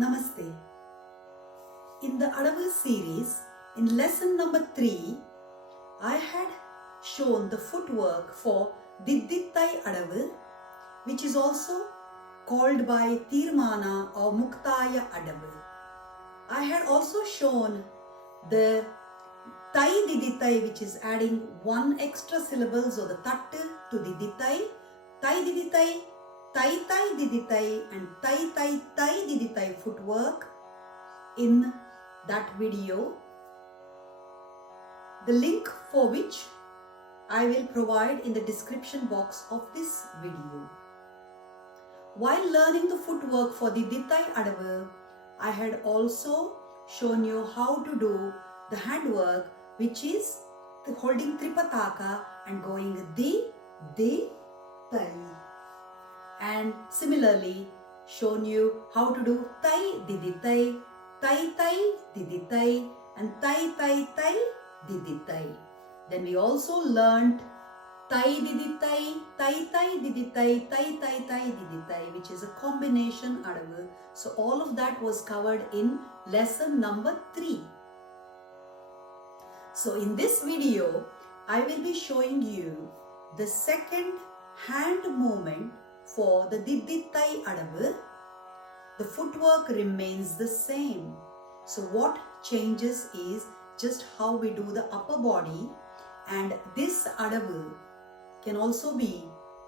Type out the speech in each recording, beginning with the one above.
Namaste. In the Adavus series, in lesson number 3, I had shown the footwork for Mukthaya Adavu, which is also called by Theermana or Mukthaya Adavu. I had also shown the Tai Diditai, which is adding one extra syllable, so the tat to Diditai, Tai Diditai, Tai Tai Diditai and Tai Tai Tai Diditai footwork in that video, the link for which I will provide in the description box of this video. While learning the footwork for the Mukthaya Adavu, I had also shown you how to do the handwork, which is holding Tripataka and going di, tai. And similarly shown you how to do tai diditai, tai tai diditai and tai tai tai diditai. Then we also learnt tai diditai, tai tai diditai, tai tai tai diditai, which is a combination adavu. So all of that was covered in lesson number 3. So in this video, I will be showing you the second hand movement for the Mukthaya Adavu. The footwork remains the same. So what changes is just how we do the upper body, and this Adavu can also be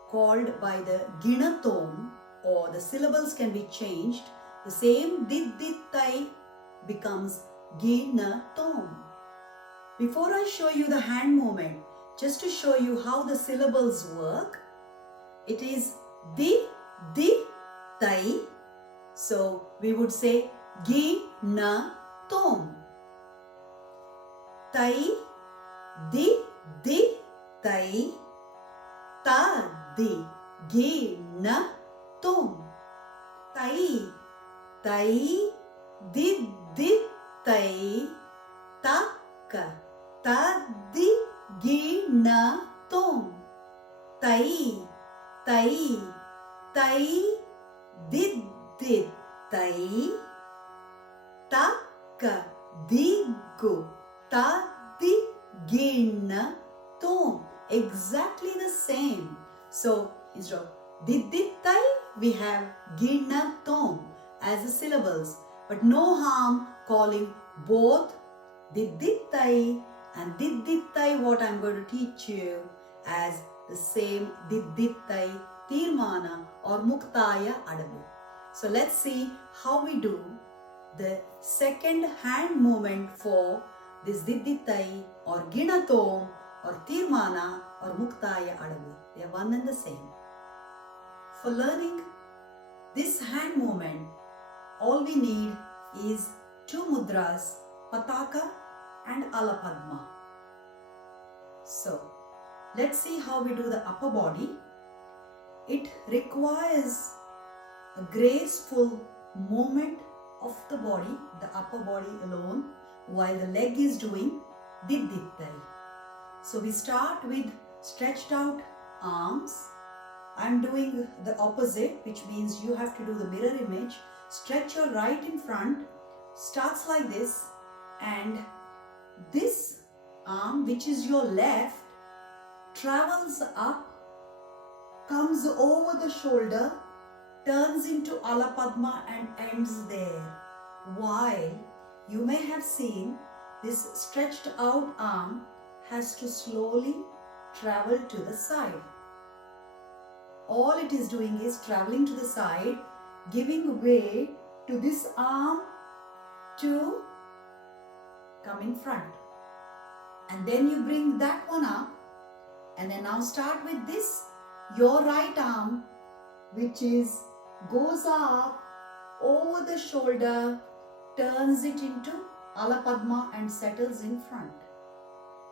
called by the Gi Na Thom, or the syllables can be changed. The same Mukthaya becomes Gi Na Thom. Before I show you the hand movement, just to show you how the syllables work, it is di, tai. So we would say Gi Na Thom. Tai, di, tai, ta, di, Gi Na Thom. Tai, di, tai, ta, ta, di, Gi Na Thom. Tai, di, tai, ta, di, ta, di, Gi Na Thom. Exactly the same. So instead of tai, we have Gi Na Thom as the syllables. But no harm calling both tai and tai, what I am going to teach you, as the same tai, Theermana or Mukthaya Adavu. So let's see how we do the second hand movement for this tai or Gi Na Thom or Theermana or Mukthaya Adavu. They are one and the same. For learning this hand movement, all we need is 2 mudras, Pataka and Alapadma. So let's see how we do the upper body. It requires a graceful movement of the body, the upper body alone, while the leg is doing tai. So we start with stretched out arms. I'm doing the opposite, which means you have to do the mirror image. Stretch your right in front, starts like this, and this arm, which is your left, travels up, comes over the shoulder, turns into Alapadma and ends there. While you may have seen this stretched out arm has to slowly travel to the side. All it is doing is traveling to the side, giving way to this arm to come in front. And then you bring that one up, and then now start with this, your right arm, which goes up over the shoulder, turns it into Alapadma and settles in front.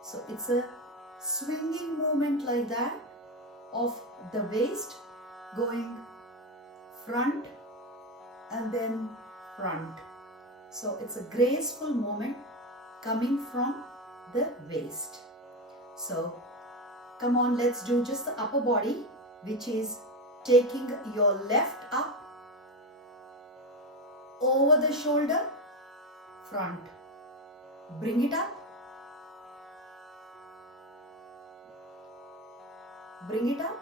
So it's a swinging movement like that of the waist going front and then front. So it's a graceful movement coming from the waist. So come on, let's do just the upper body, which is taking your left up over the shoulder, front. Bring it up. Bring it up.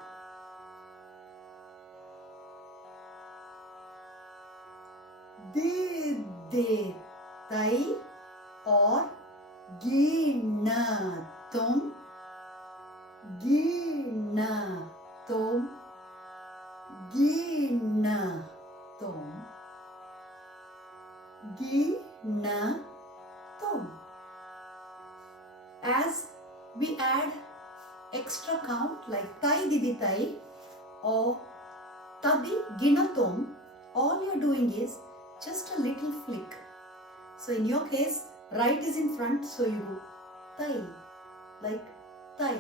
Di, di, tai or Gi Na Thom. Gi Na Thom. Gi Na Thom. Gi Na Thom. As we add extra count like tai didi tai or tadi Gi Na Thom, all you're doing is just a little flick. So in your case, right is in front, so you go tai, like tai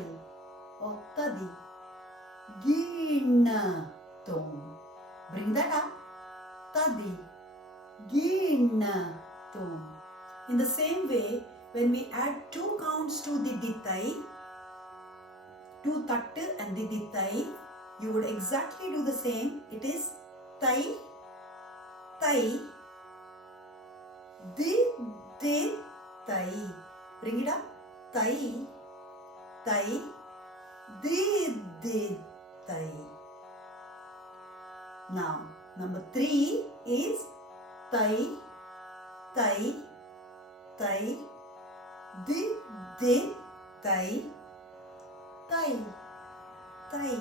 or tadi Gi Na Thom. Bring that up. Tadi Gi Na Thom. In the same way, when we add two counts to didi tai, two tattu and didi tai, you would exactly do the same. It is tai, tai, di, di, tai. Bring it up. Tai, tai, di, di, tai. Now, number 3 is tai, tai, tai, di, di, tai, tai, tai,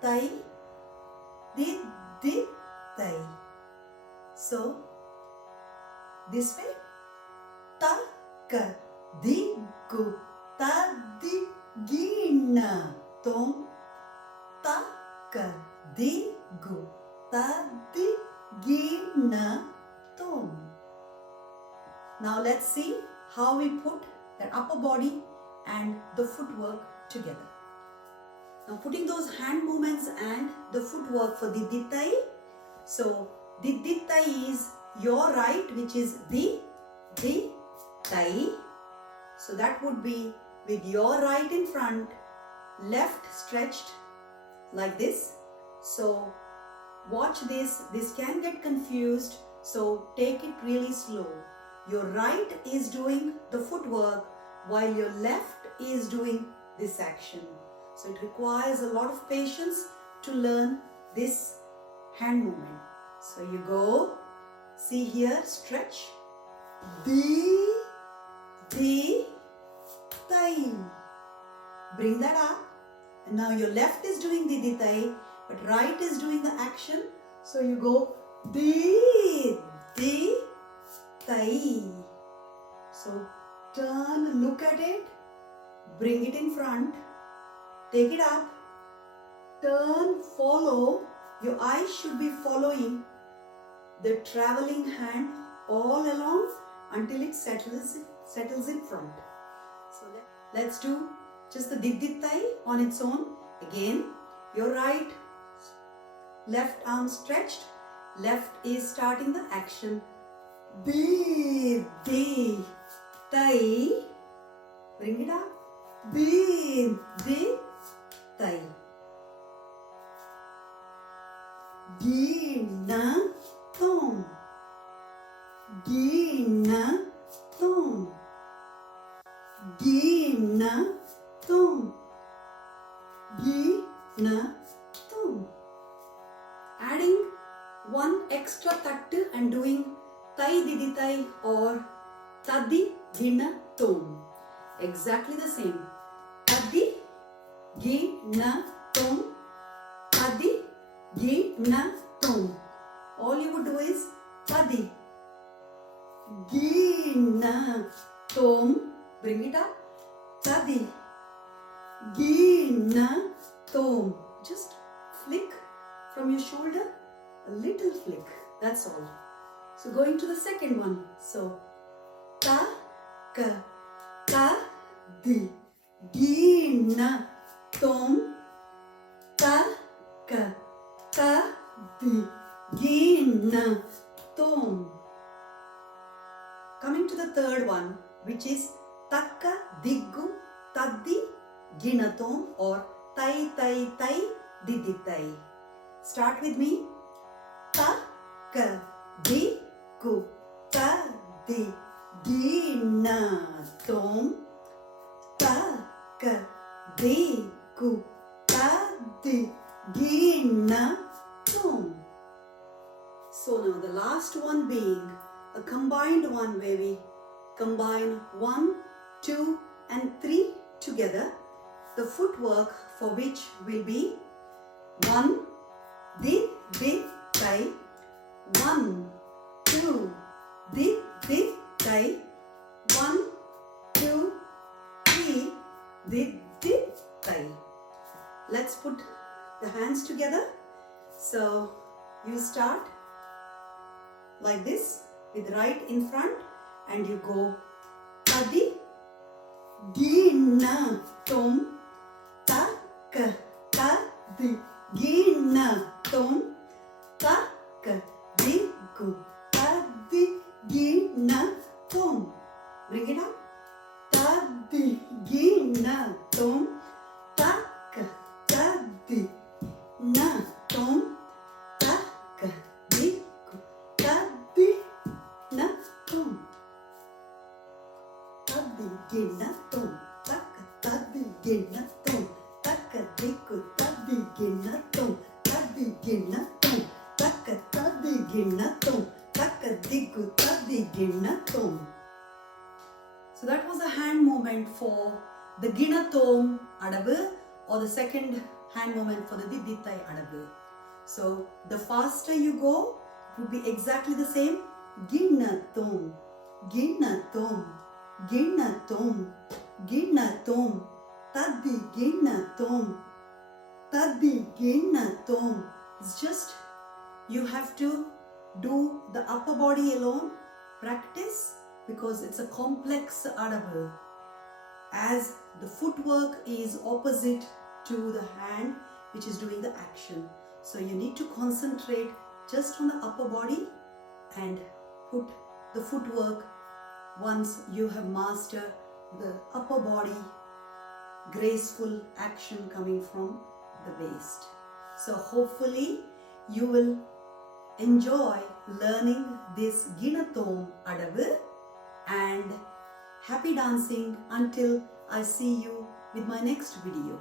tai, di, di, tai. So, this way, ta, ka, di, gu, ta, di, Gi Na Thom, ta, ka, di, gu, ta, di, Gi Na Thom. Now let's see how we put the upper body and the footwork together. Now putting those hand movements and the footwork for the dittai. So the dittai is your right, which is the tai. So that would be with your right in front, left stretched like this. So watch this. This can get confused. So take it really slow. Your right is doing the footwork while your left is doing this action. So it requires a lot of patience to learn this hand movement. So you go, see here, stretch, di, tai. Bring that up. And now your left is doing the tai, but right is doing the action. So you go di, tai. So turn, look at it, bring it in front, take it up, turn, follow. Your eyes should be following the traveling hand all along until it settles in front. So let's do just the didditai on its own. Again, your right, left arm stretched, left is starting the action. Di, tai. Bring it up. Di, tai. Gi Na Thom. Gi Na Thom. Gi Na Thom. Gi Na Thom. Adding one extra tattu and doing tai didi tai or tadi Gi Na Thom. Exactly the same. Tadi Gi Na Thom. Tadi Gi Na Thom. All you would do is tadi Gi Na Thom. Bring it up. Tadi Gi Na Thom. Just flick from your shoulder, a little flick. That's all. So going to the second one. So ta ka ta di Gi Na Thom. Ta ka ta di Gi Na Thom. Coming to the third one, which is takka diggu taddi Gi Na Thom or tai tai tai didi tai. Start with me. Takka Diku Tadi Gi Na Thom Taka Diku Tadi Gi Na Thom. So now the last one being a combined one where we combine 1, 2 and 3 together. The footwork for which will be 1, di, tai, 1, 2, di, tai, 1, 2, 3, di, tai. Let's put the hands together. So you start like this with right in front and you go Tadi Gi Na Thom Taka Tadi Gi Na Thom Taka Diku Tadi Gi Na Thom. Bring it up. Tadi Gi Na Thom Taka Tadi Na Thom Taka Diku Tadi Na Thom. Tadi Gi Na Thom Taka Tadi Gi Na Thom Taka Diku Tadi Gi Na Thom Tadi Gi Na Thom Taka Tadi Gi Na Thom Taka Diku Tadi Gi Na Thom. So that was a hand movement for the Gi Na Thom Adavu, or the second hand movement for the Didditai Adavu. So the faster you go, it would be exactly the same. Gi Na Thom, Gi Na Thom, Gi Na Thom, Gi Na Thom, Tadi Gi Na Thom, Tadi Gi Na Thom. It's just you have to do the upper body alone, practice, because it's a complex Adavu. As the footwork is opposite to the hand which is doing the action. So you need to concentrate just on the upper body and put the footwork once you have mastered the upper body graceful action coming from the waist. So hopefully you will enjoy learning this Gi Na Thom Adavu, and happy dancing until I see you with my next video.